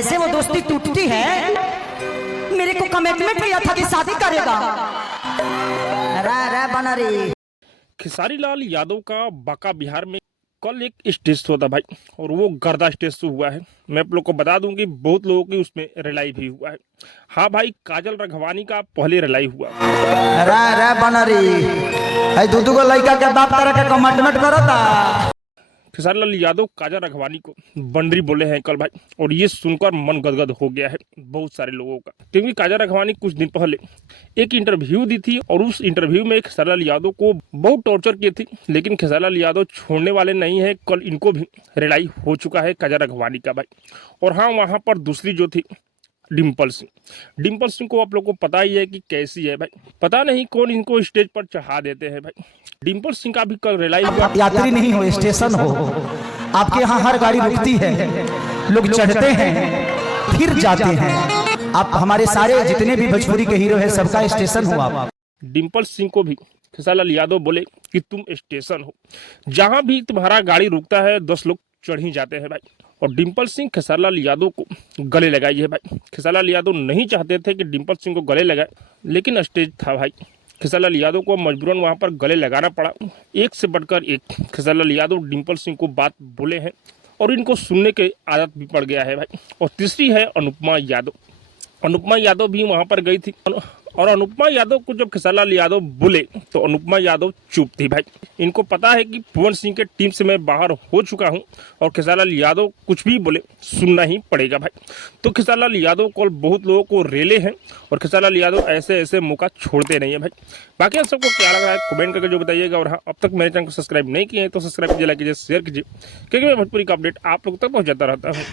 जैसे वो दोस्ती टूटती है, मेरे को कमिटमेंट किया था कि शादी करेगा। बना रही खेसारी लाल यादव का बांका बिहार में कल एक स्टेज शो था भाई, और वो गर्दा स्टेज शो हुआ है। मैं आप लोग को बता दूं कि बहुत लोगों की उसमें रिलाई भी हुआ है। हाँ भाई, काजल राघवानी का पहले रिलाई हुआ। बना रही दूधू को लड़का के बाप तरह का कमिटमेंट करता। खेसारी लाल यादव काजल राघवानी को बंदरी बोले हैं कल भाई, और ये सुनकर मन गदगद हो गया है बहुत सारे लोगों का, क्योंकि काजल राघवानी कुछ दिन पहले एक इंटरव्यू दी थी, और उस इंटरव्यू में खेसारी लाल यादव को बहुत टॉर्चर की थी। लेकिन खेसारी लाल यादव छोड़ने वाले नहीं है, कल इनको भी रिलाई हो चुका है काजल राघवानी का भाई। और हाँ, वहाँ पर दूसरी जो थी डिम्पल सिंह को आप लोग को पता ही है कि कैसी है भाई, पता नहीं कौन इनको स्टेज पर चढ़ा देते हैं भाई। डिम्पल सिंह का भी कल रिलाई हुआ। यात्री नहीं हो, स्टेशन हो। आपके यहाँ हर गाड़ी रुकती है, लोग चढ़ते हैं फिर जाते हैं। आप हमारे सारे जितने भी भोजपुरी के हीरो हैं सबका स्टेशन हो आप। डिम्पल सिंह को भी खेसारी लाल यादव बोले कि तुम स्टेशन हो, जहां भी तुम्हारा गाड़ी रुकता है 10 लोग चढ़ ही जाते हैं भाई। और डिम्पल सिंह खेसारी लाल यादव को गले लगाई है भाई। खेसारी लाल यादव नहीं चाहते थे कि डिम्पल सिंह को गले लगाए, लेकिन स्टेज था भाई, खेसारी लाल यादव को मजबूरन वहां पर गले लगाना पड़ा। एक से बढ़कर एक खेसारी लाल यादव डिम्पल सिंह को बात बोले हैं, और इनको सुनने की आदत भी पड़ गया है भाई। और तीसरी है अनुपमा यादव भी वहां पर गई थी, और अनुपमा यादव को जब खेसारी लाल यादव बोले तो अनुपमा यादव चुप थी भाई। इनको पता है कि पवन सिंह के टीम से मैं बाहर हो चुका हूं, और खेसारी लाल यादव कुछ भी बोले सुनना ही पड़ेगा भाई। तो खेसारी लाल यादव को बहुत लोगों को रेले हैं, और खेसारी लाल यादव ऐसे ऐसे मौका छोड़ते नहीं है भाई। बाकी आप सबको क्या लग रहा है कमेंट करके जो बताइएगा। और हाँ, अब तक मेरे चैनल को सब्सक्राइब नहीं किए हैं तो सब्सक्राइब कीजिए, लाइक कीजिए, शेयर कीजिए, क्योंकि मैं भोजपुरी का अपडेट आप लोग तक पहुँचाता रहता हूँ।